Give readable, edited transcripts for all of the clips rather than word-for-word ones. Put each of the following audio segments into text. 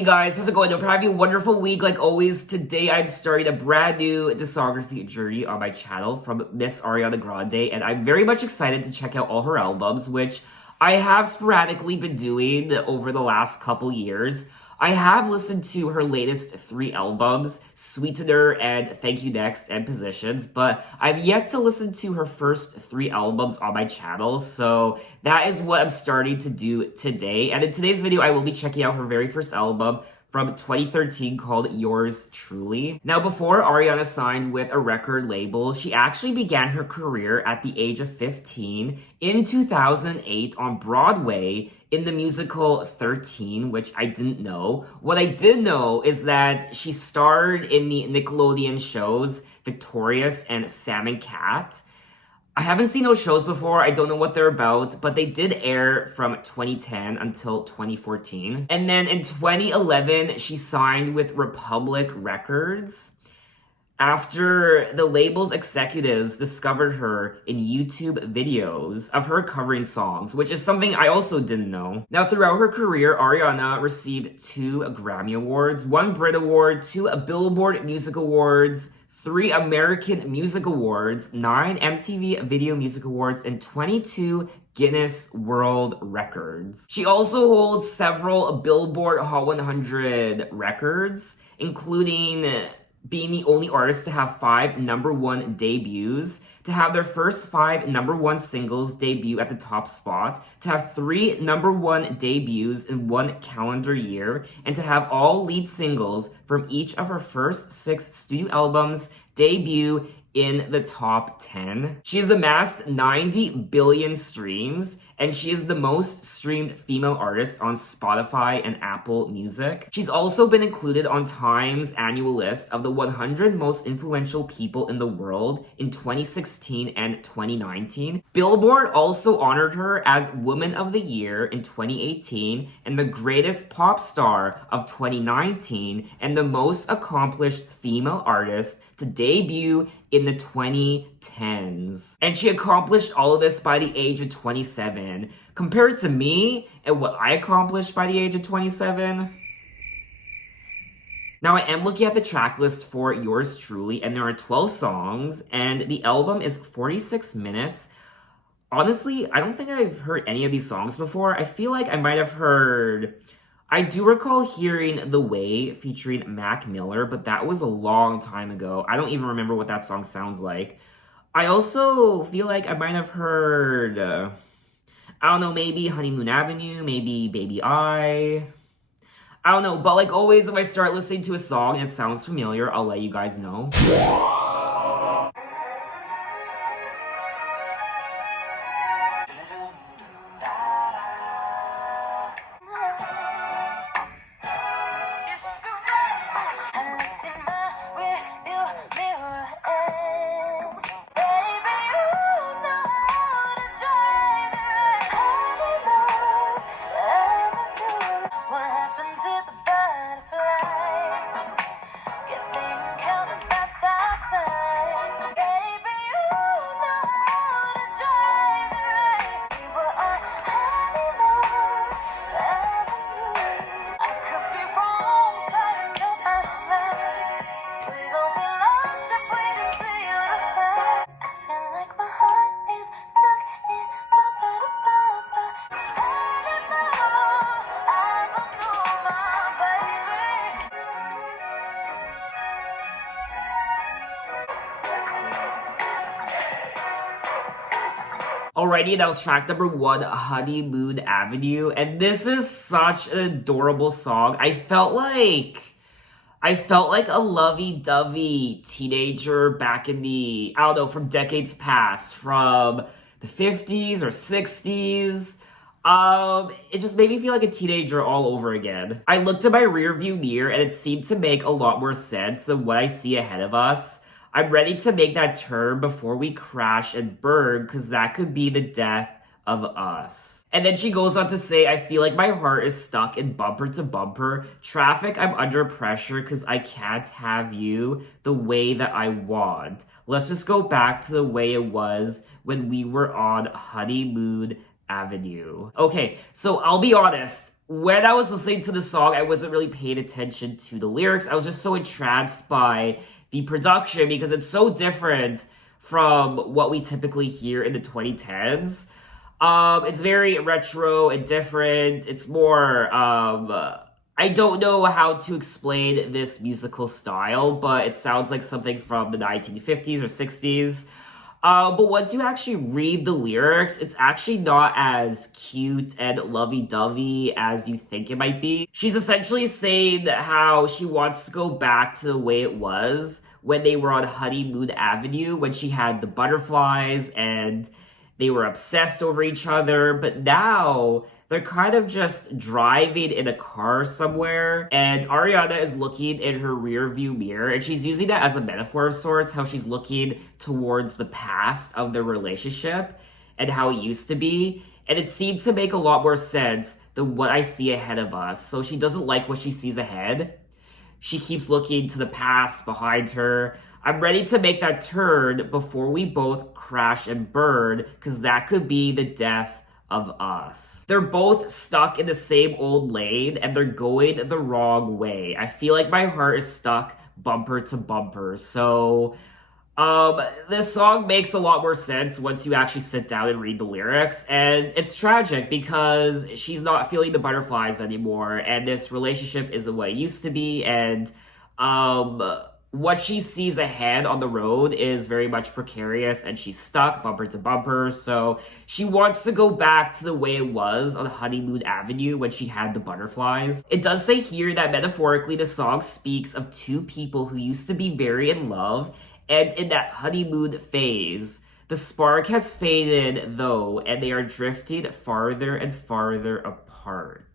Hey guys, how's it going? Hope you're having a wonderful week. Like always, today I'm starting a brand new discography journey on my channel from Miss Ariana Grande, and I'm very much excited to check out all her albums, which I have sporadically been doing over the last couple years. I have listened to her latest 3 albums, Sweetener and Thank You Next and Positions, but I've yet to listen to her first 3 albums on my channel, so that is what I'm starting to do today. And in today's video, I will be checking out her very first album from 2013 called Yours Truly. Now, before Ariana signed with a record label, she actually began her career at the age of 15 in 2008 on Broadway in the musical 13, which I didn't know. What I did know is that she starred in the Nickelodeon shows Victorious and Sam and Cat. I haven't seen those shows before. I don't know what they're about, but they did air from 2010 until 2014. And then in 2011, she signed with Republic Records after the label's executives discovered her in YouTube videos of her covering songs, which is something I also didn't know. Now, throughout her career, Ariana received 2 Grammy Awards, 1 Brit Award, 2 Billboard Music Awards, 3 American Music Awards, 9 MTV Video Music Awards, and 22 Guinness World Records. She also holds several Billboard Hot 100 records, including being the only artist to have 5 #1 debuts, to have their first 5 #1 singles debut at the top spot, to have 3 #1 debuts in 1 calendar year, and to have all lead singles from each of her first 6 studio albums debut in the top 10. She has amassed 90 billion streams, and she is the most streamed female artist on Spotify and Apple Music. She's also been included on Time's annual list of the 100 most influential people in the world in 2016 and 2019. Billboard also honored her as Woman of the Year in 2018 and the greatest pop star of 2019 and the most accomplished female artist to debut in the 2010s. And she accomplished all of this by the age of 27. Compared to me and what I accomplished by the age of 27, now, I am looking at the track list for Yours Truly, and there are 12 songs, and the album is 46 minutes. Honestly, I don't think I've heard any of these songs before. I feel like I might have heard... I do recall hearing The Way featuring Mac Miller, but that was a long time ago. I don't even remember what that song sounds like. I also feel like I might have heard... I don't know, maybe Honeymoon Avenue, maybe Baby I don't know, but like always, if I start listening to a song and it sounds familiar, I'll let you guys know. Alrighty, that was track #1, Honeymoon Avenue, and this is such an adorable song. I felt like a lovey-dovey teenager back in the, I don't know, from decades past, from the 50s or 60s. It just made me feel like a teenager all over again. I looked at my rearview mirror and it seemed to make a lot more sense than what I see ahead of us. I'm ready to make that turn before we crash and burn, because that could be the death of us. And then she goes on to say, I feel like my heart is stuck in bumper to bumper. Traffic, I'm under pressure because I can't have you the way that I want. Let's just go back to the way it was when we were on Honeymoon Avenue. Okay, so I'll be honest. when I was listening to the song, I wasn't really paying attention to the lyrics. I was just so entranced by the production because it's so different from what we typically hear in the 2010s. It's very retro and different. It's more, I don't know how to explain this musical style, but it sounds like something from the 1950s or 60s. But once you actually read the lyrics, it's actually not as cute and lovey-dovey as you think it might be. She's essentially saying how she wants to go back to the way it was when they were on Honeymoon Avenue, when she had the butterflies and they were obsessed over each other, but now they're kind of just driving in a car somewhere, and Ariana is looking in her rear view mirror, and she's using that as a metaphor of sorts, how she's looking towards the past of their relationship and how it used to be. And it seemed to make a lot more sense than what I see ahead of us. So she doesn't like what she sees ahead. She keeps looking to the past behind her. I'm ready to make that turn before we both crash and burn, because that could be the death of us. They're both stuck in the same old lane and they're going the wrong way. I feel like my heart is stuck bumper to bumper. So this song makes a lot more sense once you actually sit down and read the lyrics, and it's tragic because she's not feeling the butterflies anymore, and this relationship isn't what it used to be, and what she sees ahead on the road is very much precarious, and she's stuck bumper to bumper. So she wants to go back to the way it was on Honeymoon Avenue when she had the butterflies. It does say here that metaphorically the song speaks of two people who used to be very in love, and in that honeymoon phase, the spark has faded though, and they are drifting farther and farther apart.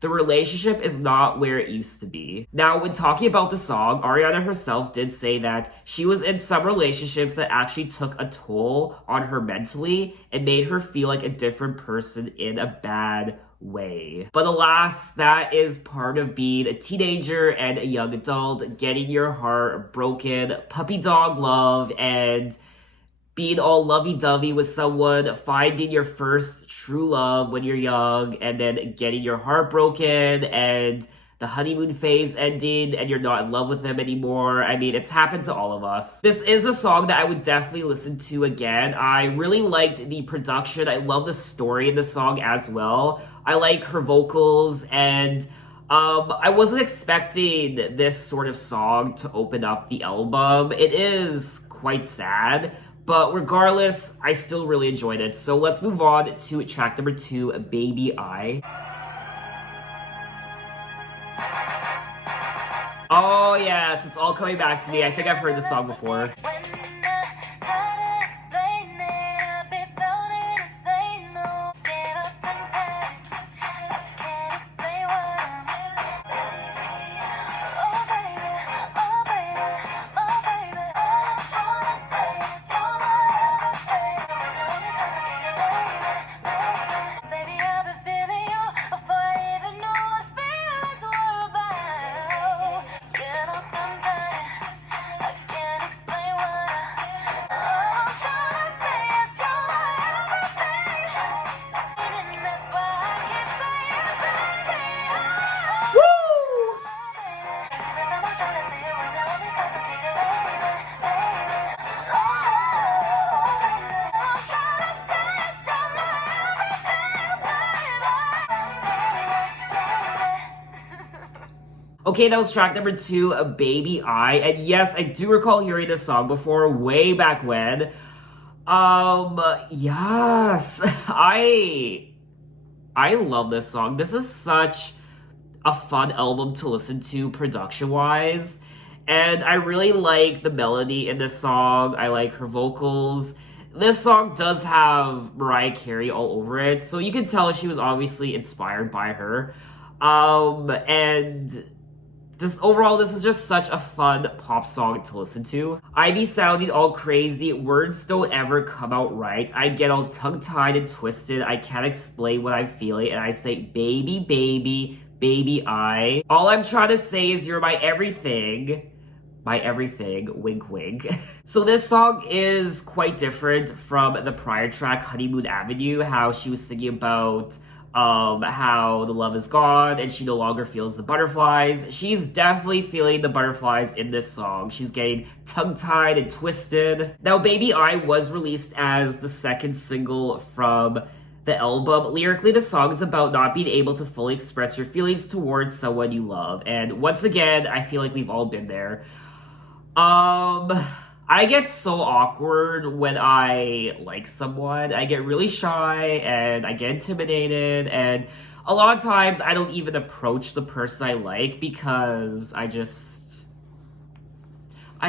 The relationship is not where it used to be. Now, when talking about the song, Ariana herself did say that she was in some relationships that actually took a toll on her mentally and made her feel like a different person in a bad way. But alas, that is part of being a teenager and a young adult, getting your heart broken, puppy dog love, and being all lovey-dovey with someone, finding your first true love when you're young, and then getting your heart broken, and the honeymoon phase ending, and you're not in love with them anymore. I mean, it's happened to all of us. This is a song that I would definitely listen to again. I really liked the production. I love the story in the song as well. I like her vocals, and I wasn't expecting this sort of song to open up the album. It is quite sad, but regardless, I still really enjoyed it. So let's move on to track number 2, Baby I. Oh yes, it's all coming back to me. I think I've heard this song before. Okay, that was track number 2, Baby I. And yes, I do recall hearing this song before, way back when. Yes, I love this song. This is such a fun album to listen to production-wise. And I really like the melody in this song. I like her vocals. This song does have Mariah Carey all over it, so you can tell she was obviously inspired by her. And just overall, this is just such a fun pop song to listen to. I be sounding all crazy, words don't ever come out right. I get all tongue-tied and twisted, I can't explain what I'm feeling, and I say, baby, baby, baby I. All I'm trying to say is you're my everything. My everything, wink wink. So this song is quite different from the prior track, Honeymoon Avenue, how she was singing about how the love is gone and she no longer feels the butterflies. She's definitely feeling the butterflies in this song. She's getting tongue-tied and twisted. Now, Baby I was released as the second single from the album. Lyrically, the song is about not being able to fully express your feelings towards someone you love. And once again, I feel like we've all been there. I get so awkward when I like someone. I get really shy and I get intimidated, and a lot of times I don't even approach the person I like because I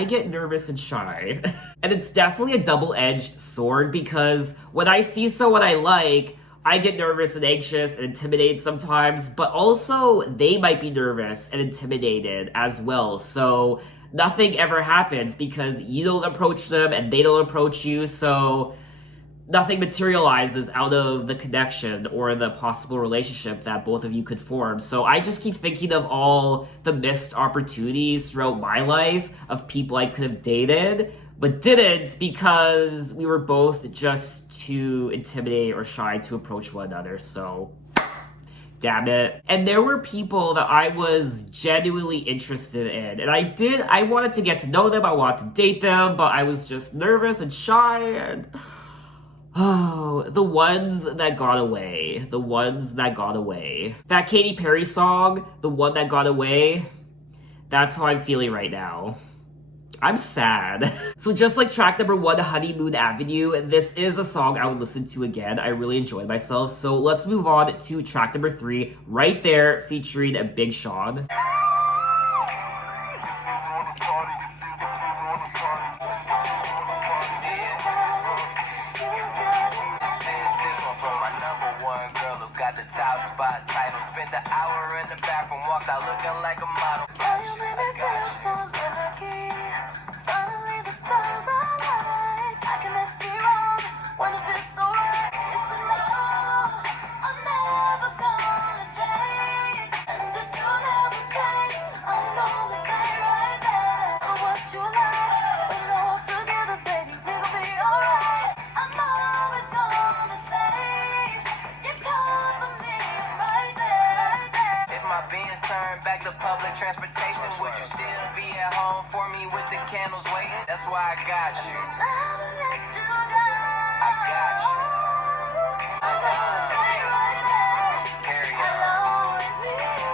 get nervous and shy. And it's definitely a double-edged sword because when I see someone I like, I get nervous and anxious and intimidated sometimes, but also they might be nervous and intimidated as well. So nothing ever happens because you don't approach them and they don't approach you. So nothing materializes out of the connection or the possible relationship that both of you could form. So I just keep thinking of all the missed opportunities throughout my life of people I could have dated but didn't because we were both just too intimidated or shy to approach one another. So damn it. And there were people that I was genuinely interested in, and I wanted to get to know them, I wanted to date them, but I was just nervous and shy, and oh, the ones that got away. The ones that got away. That Katy Perry song, The One That Got Away, that's how I'm feeling right now. I'm sad. So just like track number 1, Honeymoon Avenue, this is a song I would listen to again. I really enjoyed myself. So let's move on to track number 3, Right There, featuring Big Sean. Top spot title, spent the hour in the bathroom, walked out looking like a model. Now you make me feel so lucky. Finally the stars align. I can just be wrong, one of it's so right. You should know I'm never gonna change, and if you never change, I'm gonna stay right there. For what you like, put it all together, baby, we'll be alright. I'm always gonna stay. You come for me. If my Benz turned back to public transportation, would you still be at home for me with the candles waiting? That's why I got you. Never let you go. I got you. I'm gonna stay right there. Carry on. I'll always be right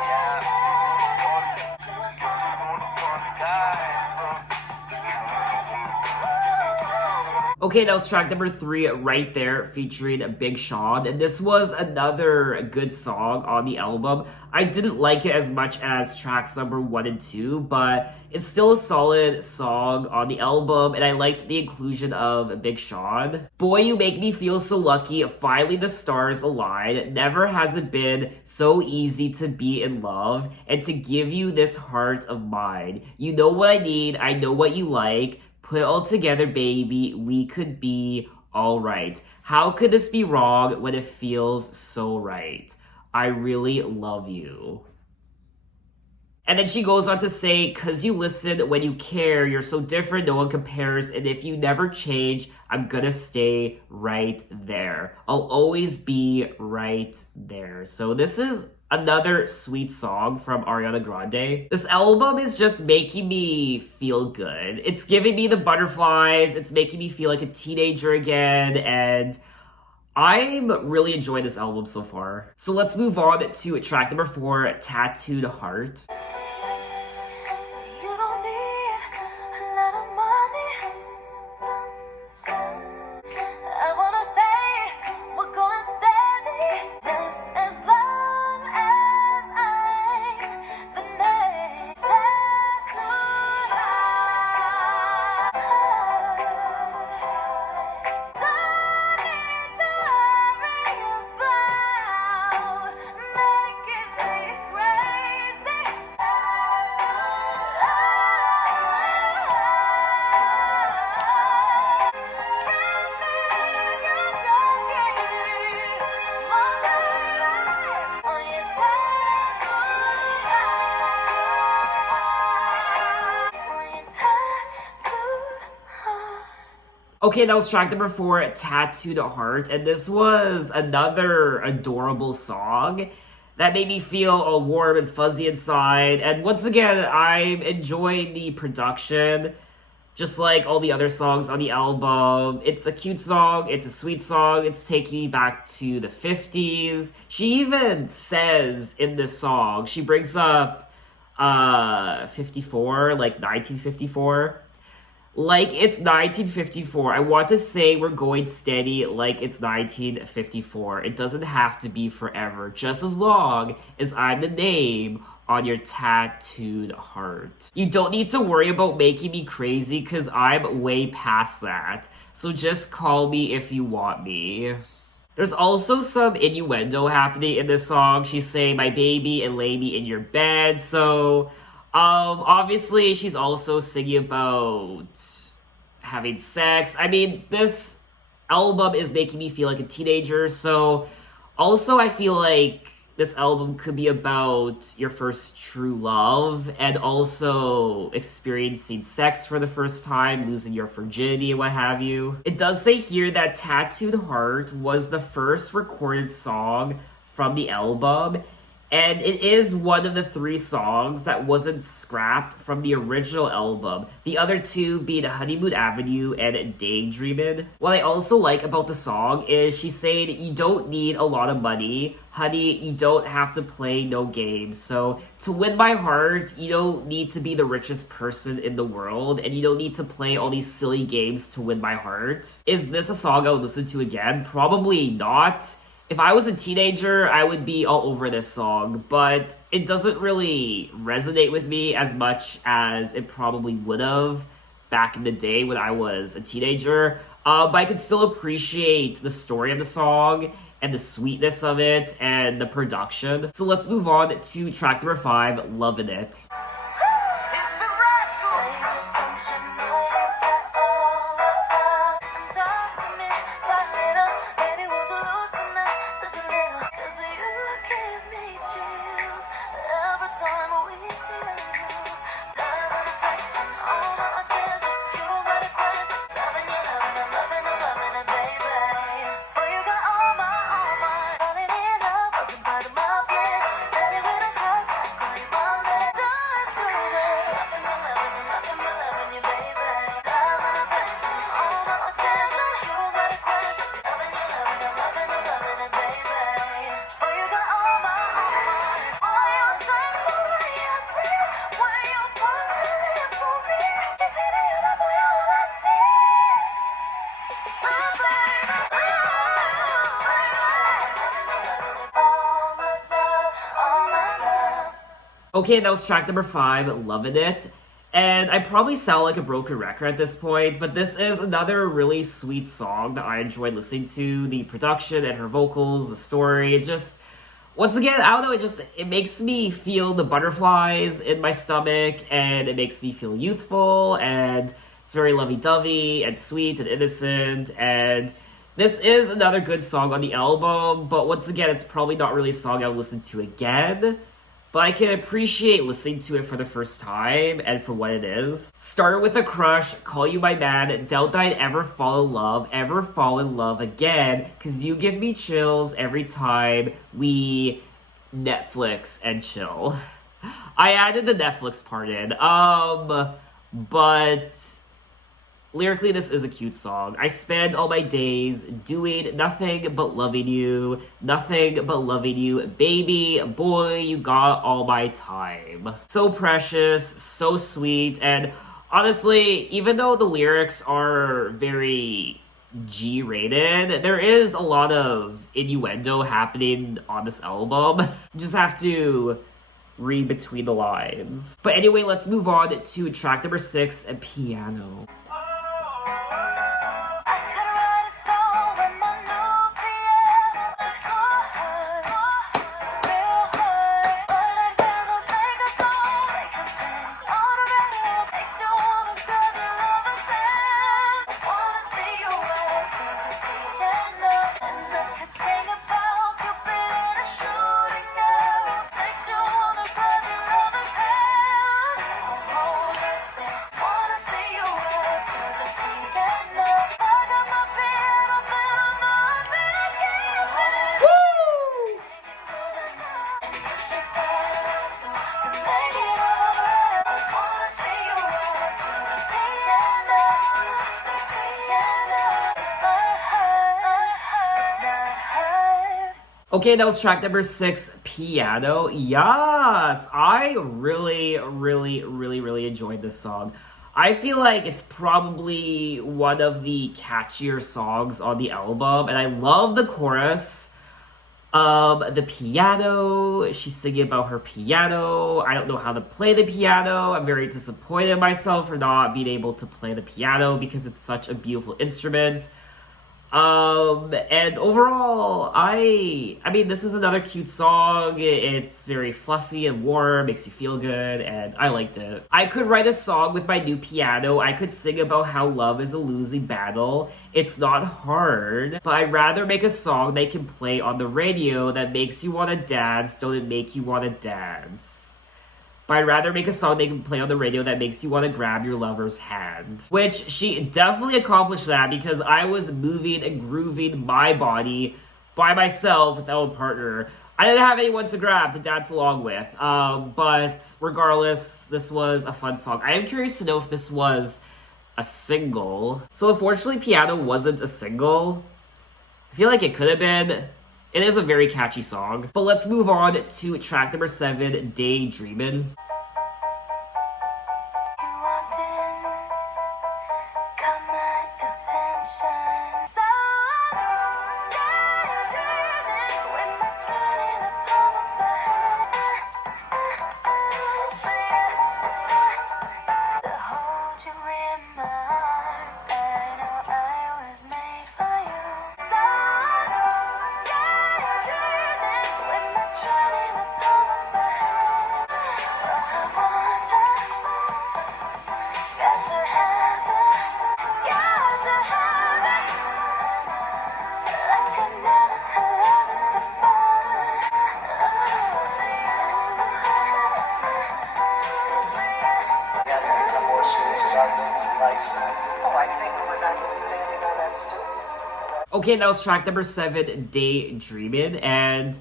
Okay, that was track number 3, Right There, featuring Big Sean. And this was another good song on the album. I didn't like it as much as tracks number 1 and 2, but it's still a solid song on the album, and I liked the inclusion of Big Sean. Boy, You Make Me Feel So Lucky, finally the stars aligned. Never has it been so easy to be in love and to give you this heart of mine. You know what I need, I know what you like. Put it all together, baby, we could be alright. How could this be wrong when it feels so right? I really love you. And then she goes on to say, 'cause you listen when you care, you're so different, no one compares, and if you never change, I'm gonna stay right there. I'll always be right there. So this is another sweet song from Ariana Grande. This album is just making me feel good. It's giving me the butterflies, it's making me feel like a teenager again, and I'm really enjoying this album so far. So let's move on to track number 4, Tattooed Heart. You don't need a lot of money. I wanna say we're going steady, just as long as I'm the name tattooed heart. Don't need to worry about making me crazy. Okay, that was track number 4, Tattooed Heart, and this was another adorable song that made me feel all warm and fuzzy inside. And once again, I'm enjoying the production, just like all the other songs on the album. It's a cute song, it's a sweet song, it's taking me back to the 50s. She even says in this song, she brings up 54, like 1954. Like it's 1954. I want to say we're going steady like it's 1954. It doesn't have to be forever, just as long as I'm the name on your tattooed heart. You don't need to worry about making me crazy because I'm way past that. So just call me if you want me. There's also some innuendo happening in this song. She's saying my baby and lay me in your bed. So obviously she's also singing about having sex. I mean, this album is making me feel like a teenager, so also I feel like this album could be about your first true love and also experiencing sex for the first time, losing your virginity and what have you. It does say here that Tattooed Heart was the first recorded song from the album, and it is one of the 3 songs that wasn't scrapped from the original album. The other 2 being Honeymoon Avenue and Daydreamin'. What I also like about the song is she's saying you don't need a lot of money. Honey, you don't have to play no games. So to win my heart, you don't need to be the richest person in the world, and you don't need to play all these silly games to win my heart. Is this a song I would listen to again? Probably not. If I was a teenager, I would be all over this song, but it doesn't really resonate with me as much as it probably would have back in the day when I was a teenager. But I can still appreciate the story of the song and the sweetness of it and the production. So let's move on to track number 5, Lovin' It. It's the rascals. Talk to me, baby, won't you loosen up just a little? 'Cause you give me chills every time we chill. Love and affection, all my attention. You don't got a question. Loving you, loving it, baby. Boy, you got all my. Falling in love wasn't part of my plan. Said it with a hush, I call you my man. Done through that. Loving you, baby. Love and affection, all my attention. You don't got a question. Loving you, loving it, baby. Boy, you got all my. All your times the way you breathe. When you put your lips on me. It's in you, love, boy, all I need. My baby. All my love. Okay, that was track number 5, Lovin' It. And I probably sound like a broken record at this point, but this is another really sweet song that I enjoyed listening to. The production and her vocals, the story, it just, once again, I don't know, it makes me feel the butterflies in my stomach, and it makes me feel youthful, and it's very lovey-dovey and sweet and innocent, and this is another good song on the album, but once again, it's probably not really a song I would listen to again. But I can appreciate listening to it for the first time and for what it is. Started with a crush, call you my man, doubt that I'd ever fall in love again, cause you give me chills every time we Netflix and chill. I added the Netflix part in, but lyrically, this is a cute song. I spend all my days doing nothing but loving you, baby, boy, you got all my time. So precious, so sweet, and honestly, even though the lyrics are very G-rated, there is a lot of innuendo happening on this album. You just have to read between the lines. But anyway, let's move on to track number 6, Piano. I could write a song with my new piano. It's so hard, real hard. But I'd rather make a song, make a thing on the radio. Makes you wanna grab your lover's hand. Wanna see you right to the piano. And I could sing about Cupid and a shooting arrow. Makes you wanna grab your lover's hand. So hold it there. Wanna see you right Okay, that was track number 6, Piano. Yes! I really enjoyed this song. I feel like it's probably one of the catchier songs on the album, and I love the chorus. The piano, she's singing about her piano. I don't know how to play the piano. I'm very disappointed in myself for not being able to play the piano because it's such a beautiful instrument. And overall, I mean, this is another cute song. It's very fluffy and warm, makes you feel good, and I liked it. I could write a song with my new piano. I could sing about how love is a losing battle. It's not hard, but I'd rather make a song they can play on the radio that makes you want to dance, don't it make you want to dance? But I'd rather make a song they can play on the radio that makes you want to grab your lover's hand. Which she definitely accomplished that because I was moving and grooving my body by myself without a partner. I didn't have anyone to grab to dance along with. But regardless, this was a fun song. I am curious to know if this was a single. So unfortunately, Piano wasn't a single. I feel like it could have been. It is a very catchy song. But let's move on to track number 7, Daydreamin'. You walked in, caught my attention. So daydreaming with my chin in the palm of my hand. To hold you in my arms, I know I was made for you. So daydreaming with my chin in the palm of my hand. I want you. Got to have it, got to have it, like I never had it before. Oh, I think when I was standing on that stoop. Okay, that was track number 7, Daydreamin', and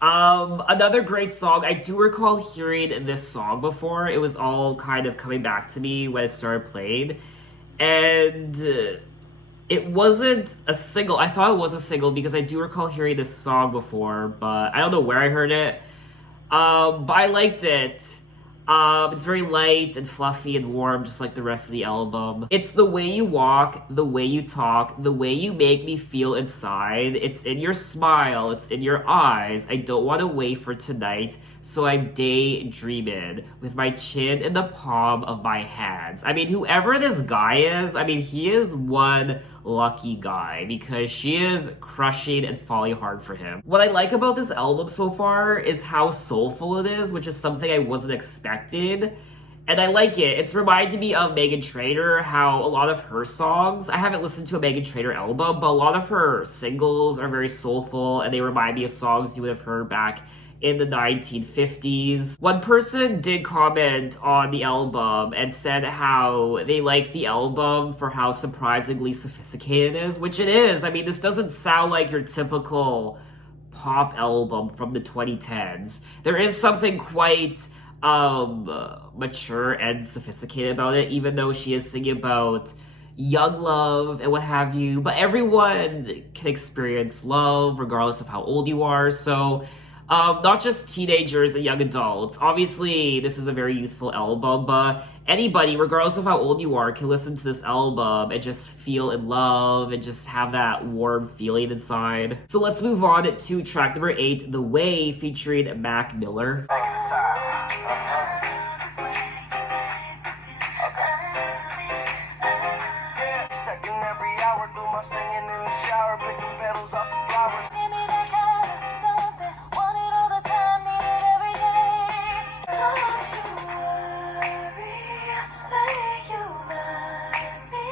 another great song. I do recall hearing this song before. It was all kind of coming back to me when it started playing, and it wasn't a single. I thought it was a single because I do recall hearing this song before, but I don't know where I heard it. But I liked it. It's very light and fluffy and warm, just like the rest of the album. It's the way you walk, the way you talk, the way you make me feel inside. It's in your smile, it's in your eyes. I don't want to wait for tonight, so I'm daydreaming with my chin in the palm of my hands. I mean, whoever this guy is, I mean, he is one lucky guy because she is crushing and falling hard for him. What I like about this album so far is how soulful it is, which is something I wasn't expecting. And I like it. It's reminded me of Megan Trainor, how a lot of her songs, I haven't listened to a Megan Trainor album, but a lot of her singles are very soulful and they remind me of songs you would have heard back in the 1950s. One person did comment on the album and said how they like the album for how surprisingly sophisticated it is, which it is. I mean, this doesn't sound like your typical pop album from the 2010s. There is something quite mature and sophisticated about it, even though she is singing about young love and what have you. But everyone can experience love regardless of how old you are. So not just teenagers and young adults. Obviously, this is a very youthful album, but anybody, regardless of how old you are, can listen to this album and just feel in love and just have that warm feeling inside. So let's move on to track number 8, The Way, featuring Mac Miller. Second every hour, do my singing in the shower, picking petals off the flowers. Give me that kind of something, want it all the time, need it every day. So don't you worry, let you love me.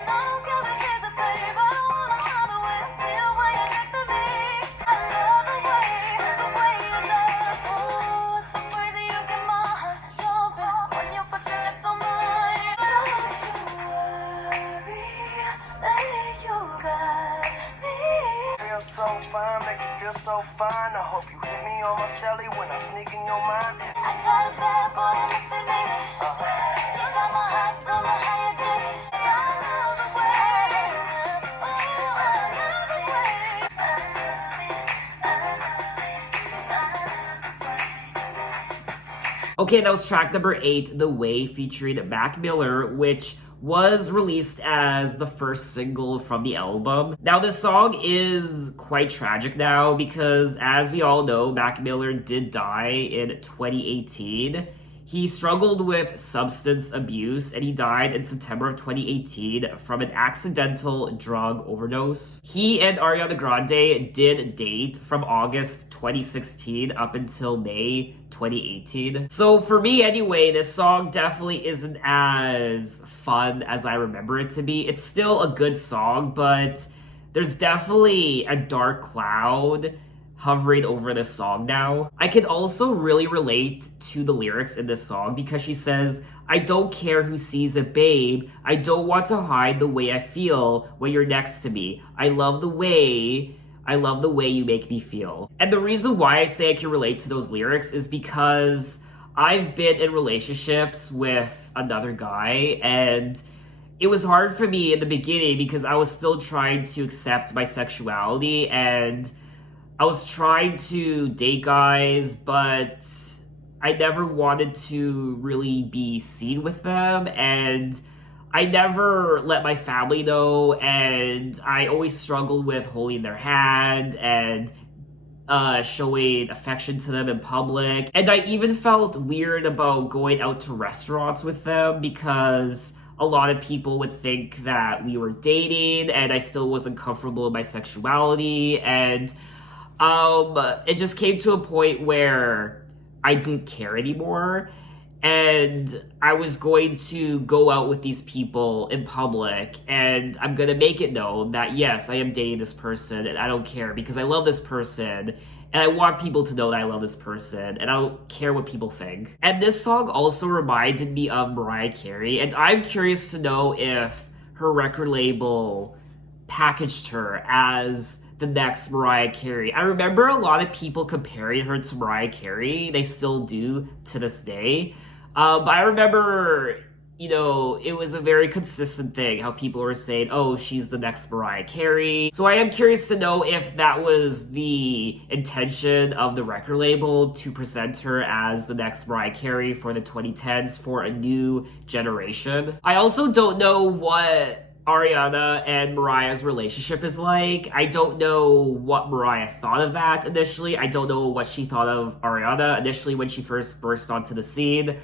I don't give a kiss, babe, I don't wanna run away, feel when you're next to me. I love the way you love. Ooh, it's so crazy, you get my heart jumping when you put your lips on mine. So don't you worry, let you got me. Feel so fine, make you feel so fine. I hope you hit me on my celly when I sneak in your mind. I got a bad boy, I must admit it. You got my heart, don't know how you did it. I love the way, ooh, I love the way. I love it, I love Okay, that was track number 8, The Way, featuring Mac Miller, which was released as the first single from the album. Now, this song is quite tragic now because, as we all know, Mac Miller did die in 2018. He struggled with substance abuse and he died in September of 2018 from an accidental drug overdose. He and Ariana Grande did date from August 2016 up until May 2018. So for me anyway, this song definitely isn't as fun as I remember it to be. It's still a good song, but there's definitely a dark cloud hovering over this song now. I can also really relate to the lyrics in this song because she says, "I don't care who sees it, babe. I don't want to hide the way I feel when you're next to me. I love the way you make me feel." And the reason why I say I can relate to those lyrics is because I've been in relationships with another guy, and it was hard for me in the beginning because I was still trying to accept my sexuality, and I was trying to date guys, but I never wanted to really be seen with them, and I never let my family know, and I always struggled with holding their hand and showing affection to them in public. And I even felt weird about going out to restaurants with them because a lot of people would think that we were dating, and I still wasn't comfortable in my sexuality, and it just came to a point where I didn't care anymore, and I was going to go out with these people in public, and I'm gonna make it known that yes, I am dating this person, and I don't care because I love this person, and I want people to know that I love this person, and I don't care what people think. And this song also reminded me of Mariah Carey, and I'm curious to know if her record label packaged her as the next Mariah Carey. I remember a lot of people comparing her to Mariah Carey. They still do to this day. But I remember, it was a very consistent thing how people were saying, oh, she's the next Mariah Carey. So I am curious to know if that was the intention of the record label to present her as the next Mariah Carey for the 2010s for a new generation. I also don't know what Ariana and Mariah's relationship is like. I don't know what Mariah thought of that initially. I don't know what she thought of Ariana initially when she first burst onto the scene.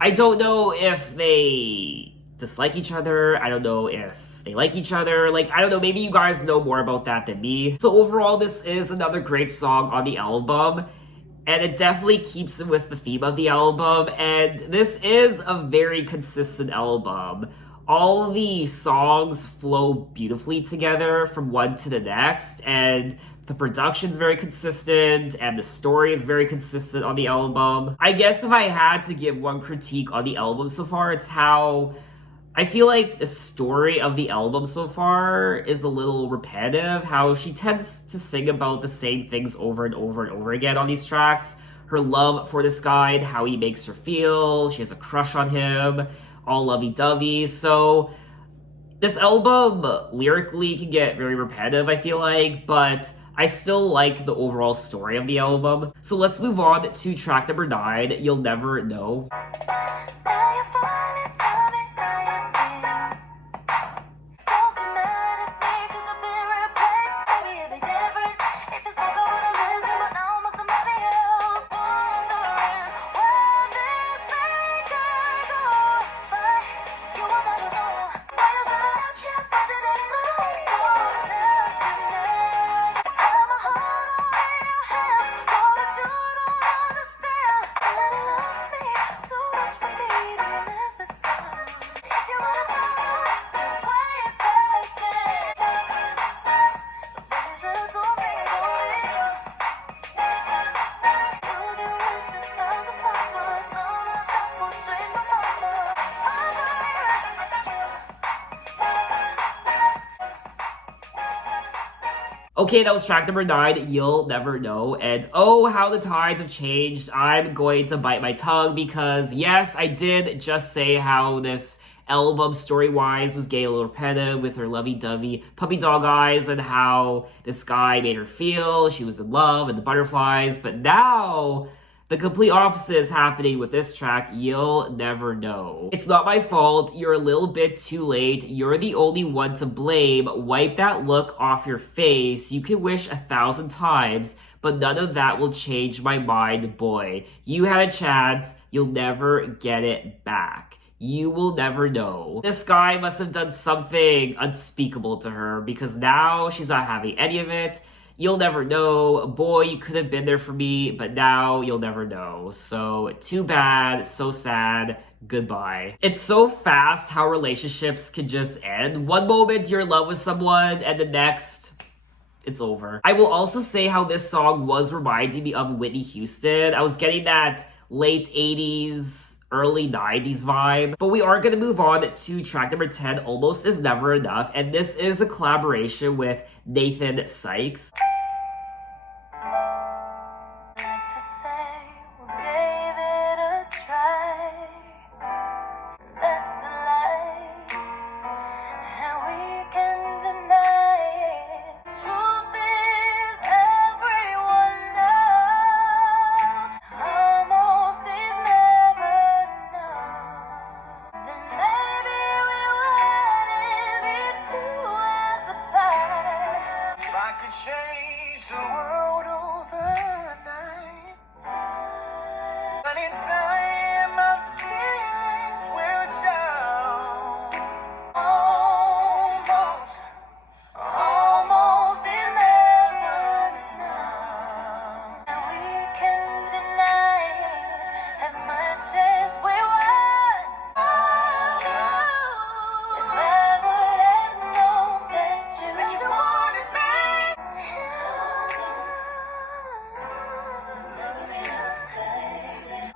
I don't know if they dislike each other. I don't know if they like each other. I don't know, maybe you guys know more about that than me. So overall, this is another great song on the album, and it definitely keeps it with the theme of the album, and this is a very consistent album. All the songs flow beautifully together from one to the next, and the production's very consistent, and the story is very consistent on the album. I guess if I had to give one critique on the album so far, it's how I feel like the story of the album so far is a little repetitive, how she tends to sing about the same things over and over and over again on these tracks. Her love for this guy and how he makes her feel, she has a crush on him, all lovey-dovey. So this album lyrically can get very repetitive, I feel like, but I still like the overall story of the album. So let's move on to track number 9, You'll Never Know. Now you finally tell me how you feel. Don't be mad at me 'cause you've been replaced. Maybe it'd be different if you spoke, I would've listened, but now I'm with somebody else. Wondering where this may go, but you will never know. Why you shut up, you thought you didn't know. So now have my heart all in your hands. Oh, but you don't understand. And it loves me too much for me to miss the sun. If you wanna show me way back then, but you should've told me this. You can wish 1,000 times, but none of that will change my mind. Okay, that was track number 9, You'll Never Know. And oh, how the tides have changed. I'm going to bite my tongue because yes, I did just say how this album story-wise was getting a little repetitive with her lovey-dovey puppy dog eyes and how this guy made her feel she was in love and the butterflies. But now the The complete opposite is happening with this track, You'll Never Know. It's not my fault, you're a little bit too late, you're the only one to blame, wipe that look off your face, you can wish 1,000 times, but none of that will change my mind, boy. You had a chance, you'll never get it back. You will never know. This guy must have done something unspeakable to her because now she's not having any of it. You'll never know. Boy, you could have been there for me, but now you'll never know. So, too bad, so sad, goodbye. It's so fast how relationships can just end. One moment you're in love with someone, and the next, it's over. I will also say how this song was reminding me of Whitney Houston. I was getting that late 80s, early 90s vibe. But we are going to move on to track number 10, Almost Is Never Enough. And this is a collaboration with Nathan Sykes. Like to say we gave it a try. That's a lie, and we can deny it. Truth is, everyone knows almost is never enough. Then maybe we wouldn't be too worlds apart. If I could change the world overnight, but in time my feelings will show. Almost is never enough, and we can deny it as much as we want. If I would have known that you wanted me, it's never enough, baby.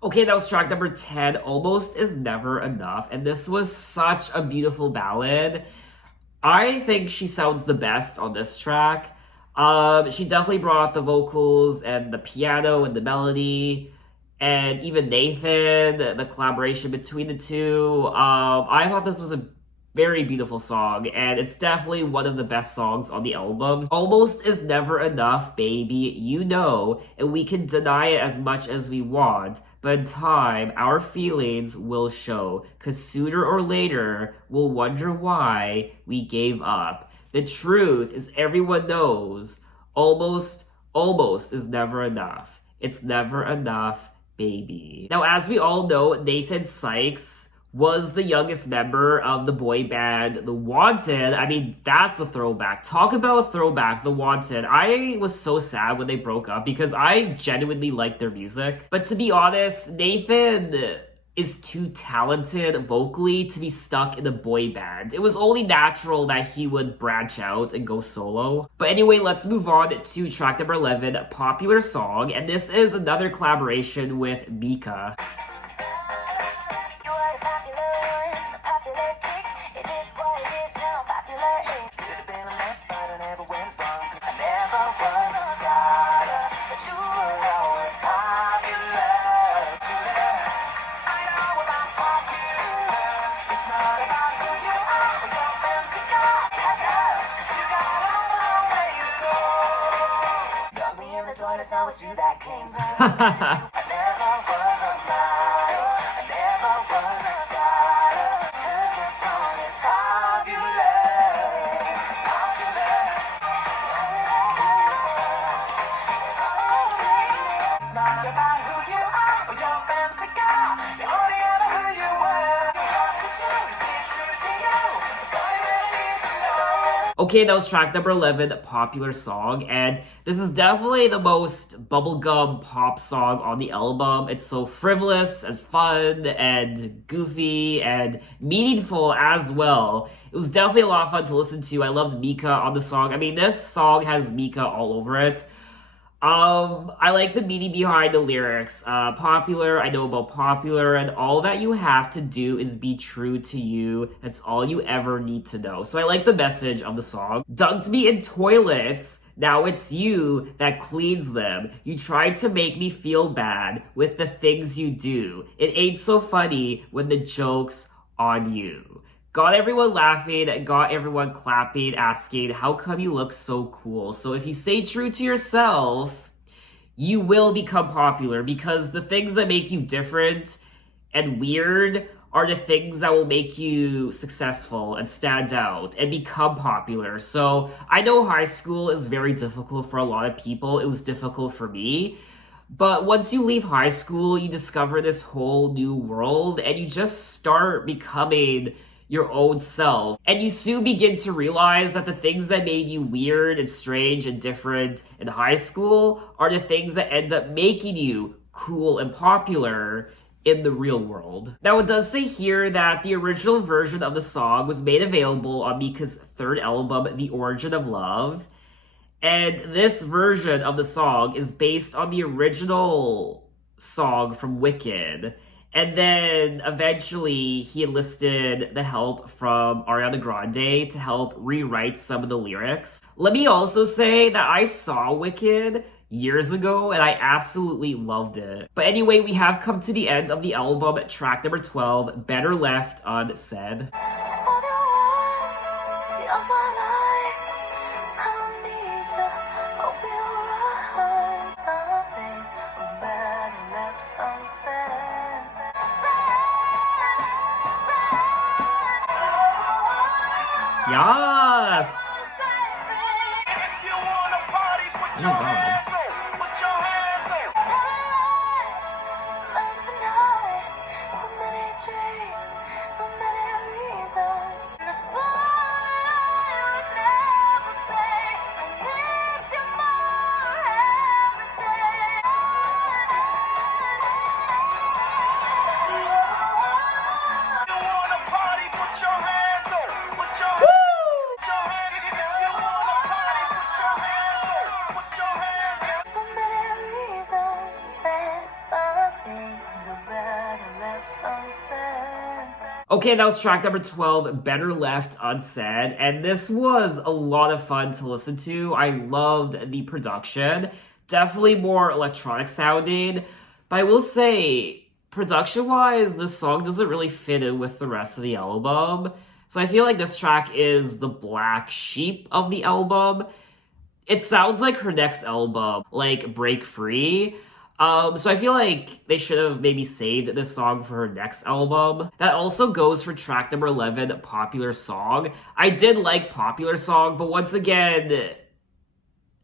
Okay, that was track number 10, Almost Is Never Enough, and this was such a beautiful ballad. I think she sounds the best on this track. She definitely brought the vocals and the piano and the melody, and even Nathan, the collaboration between the two. I thought this was a very beautiful song, and it's definitely one of the best songs on the album. Almost Is Never Enough, baby, you know, and we can deny it as much as we want, but in time, our feelings will show, cause sooner or later, we'll wonder why we gave up. The truth is everyone knows, almost is never enough. It's never enough, baby. Now, as we all know, Nathan Sykes was the youngest member of the boy band The Wanted. I mean, that's a throwback. Talk about a throwback, The Wanted. I was so sad when they broke up because I genuinely liked their music. But to be honest, Nathan is too talented vocally to be stuck in a boy band. It was only natural that he would branch out and go solo. But anyway, let's move on to track number 11, Popular Song. And this is another collaboration with Mika. Now it's you that clings. I never was a model, I never was a starter, 'cause my song is popular. It's not about who you are or your fancy girl, you only ever who you were. All you have to do is be true to you. That's all you really need to know. Okay, that was track number 11, Popular Song, and this is definitely the most bubblegum pop song on the album. It's so frivolous and fun and goofy and meaningful as well. It was definitely a lot of fun to listen to. I loved Mika on the song. I mean, this song has Mika all over it. I like the meaning behind the lyrics. Popular, I know about popular, and all that you have to do is be true to you. That's all you ever need to know. So I like the message of the song. Dunked me in toilets, now it's you that cleans them. You tried to make me feel bad with the things you do. It ain't so funny when the joke's on you. got everyone laughing, got everyone clapping, asking, how come you look so cool? So if you stay true to yourself, you will become popular because the things that make you different and weird are the things that will make you successful and stand out and become popular. So I know high school is very difficult for a lot of people. It was difficult for me. But once you leave high school, you discover this whole new world and you just start becoming your own self. And you soon begin to realize that the things that made you weird and strange and different in high school are the things that end up making you cool and popular in the real world. Now, it does say here that the original version of the song was made available on Mika's third album, The Origin of Love. And this version of the song is based on the original song from Wicked. And then eventually he enlisted the help from Ariana Grande to help rewrite some of the lyrics. Let me also say that I saw Wicked years ago and I absolutely loved it. But anyway, we have come to the end of the album, track number 12, Better Left Unsaid. I told you once, you're my life. I don't need you. Hope you're right. Some things are better left unsaid. Yes! Oh my god. Okay, that was track number 12, Better Left Unsaid, and this was a lot of fun to listen to. I loved the production, definitely more electronic sounding, but I will say, production-wise, this song doesn't really fit in with the rest of the album, so I feel like this track is the black sheep of the album. It sounds like her next album, like Break Free. So I feel like they should have maybe saved this song for her next album. That also goes for track number 11, Popular Song. I did like Popular Song, but once again,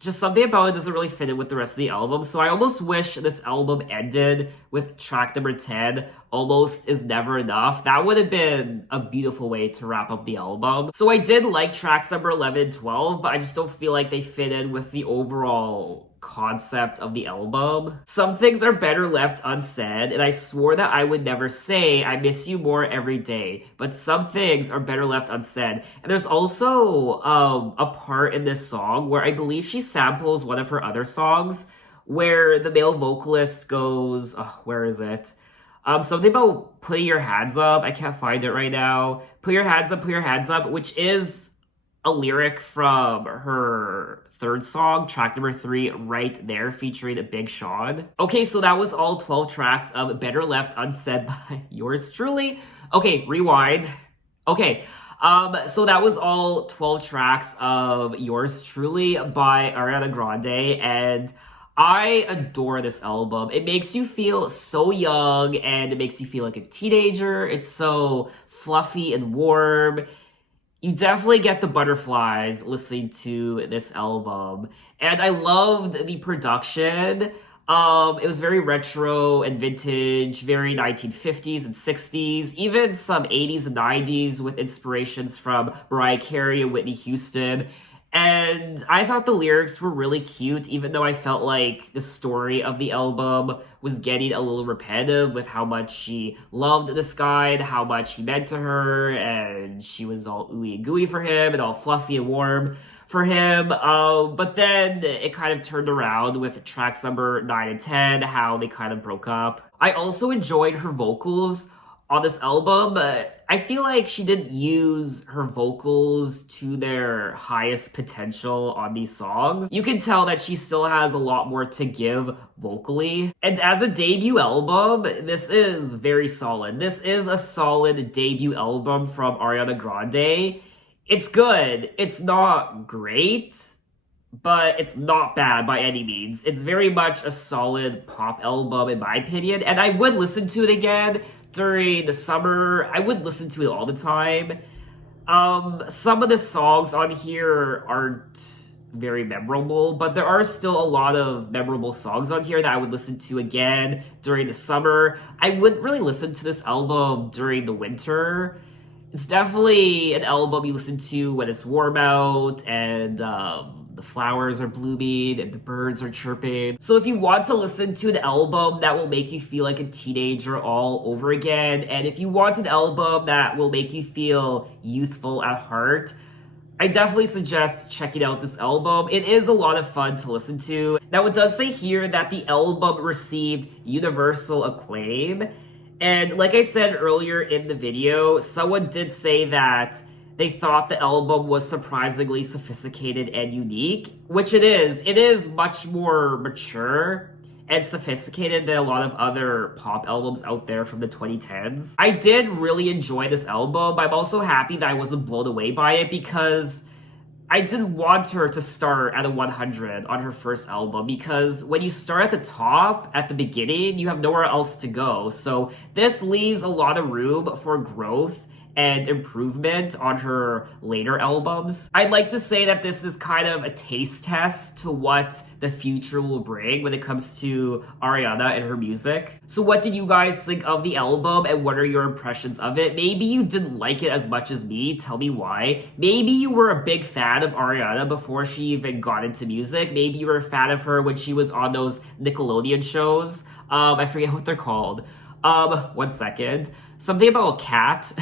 just something about it doesn't really fit in with the rest of the album. So I almost wish this album ended with track number 10, Almost Is Never Enough. That would have been a beautiful way to wrap up the album. So I did like tracks number 11 and 12, but I just don't feel like they fit in with the overall concept of the album. Some things are better left unsaid, and I swore that I would never say I miss you more every day, but some things are better left unsaid. And there's also a part in this song where I believe she samples one of her other songs where the male vocalist goes, where is it? Something about putting your hands up. I can't find it right now. Put your hands up, which is a lyric from her third song, track number 3, Right There, featuring Big Sean. Okay, so that was all 12 tracks of Better Left Unsaid by yours truly. Okay, rewind. Okay, so that was all 12 tracks of yours truly by Ariana Grande, and I adore this album. It makes you feel so young, and it makes you feel like a teenager. It's so fluffy and warm. You definitely get the butterflies listening to this album. And I loved the production. It was very retro and vintage, very 1950s and 60s, even some 80s and 90s with inspirations from Mariah Carey and Whitney Houston. And I thought the lyrics were really cute, even though I felt like the story of the album was getting a little repetitive with how much she loved this guy and how much he meant to her, and she was all ooey and gooey for him and all fluffy and warm for him. But then it kind of turned around with tracks number 9 and 10, how they kind of broke up. I also enjoyed her vocals on this album, I feel like she didn't use her vocals to their highest potential on these songs. You can tell that she still has a lot more to give vocally. And as a debut album, this is very solid. This is a solid debut album from Ariana Grande. It's good. It's not great, but it's not bad by any means. It's very much a solid pop album in my opinion, and I would listen to it again during the summer. I would listen to it all the time. Some of the songs on here aren't very memorable, but there are still a lot of memorable songs on here that I would listen to again during the summer. I wouldn't really listen to this album during the winter. It's definitely an album you listen to when it's warm out and the flowers are blooming and the birds are chirping. So if you want to listen to an album that will make you feel like a teenager all over again, and if you want an album that will make you feel youthful at heart, I definitely suggest checking out this album. It is a lot of fun to listen to. Now, it does say here that the album received universal acclaim. And like I said earlier in the video, someone did say that they thought the album was surprisingly sophisticated and unique, which it is. It is much more mature and sophisticated than a lot of other pop albums out there from the 2010s. I did really enjoy this album. I'm also happy that I wasn't blown away by it because I didn't want her to start at a 100 on her first album, because when you start at the top at the beginning, you have nowhere else to go. So this leaves a lot of room for growth and improvement on her later albums. I'd like to say that this is kind of a taste test to what the future will bring when it comes to Ariana and her music. So what did you guys think of the album, and what are your impressions of it? Maybe you didn't like it as much as me. Tell me why. Maybe you were a big fan of Ariana before she even got into music. Maybe you were a fan of her when she was on those Nickelodeon shows. I forget what they're called. 1 second. Something about a cat.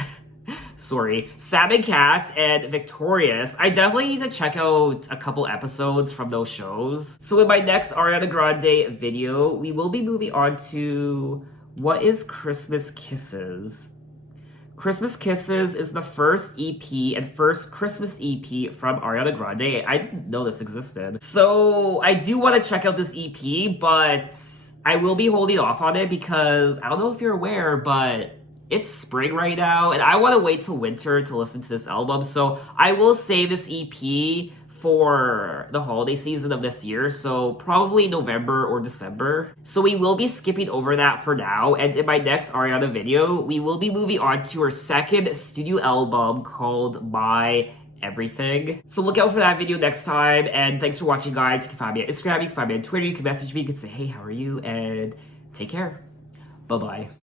Sorry, Sam and Cat and Victorious. I definitely need to check out a couple episodes from those shows. So in my next Ariana Grande video, we will be moving on to what is Christmas Kisses. Christmas Kisses is the first EP and first Christmas EP from Ariana Grande. I didn't know this existed. So I do want to check out this EP, but I will be holding off on it because I don't know if you're aware, but it's spring right now, and I want to wait till winter to listen to this album, so I will save this EP for the holiday season of this year, so probably November or December. So we will be skipping over that for now, and in my next Ariana video, we will be moving on to her second studio album called My Everything. So look out for that video next time, and thanks for watching, guys. You can find me on Instagram, you can find me on Twitter, you can message me, you can say, hey, how are you, and take care. Bye-bye.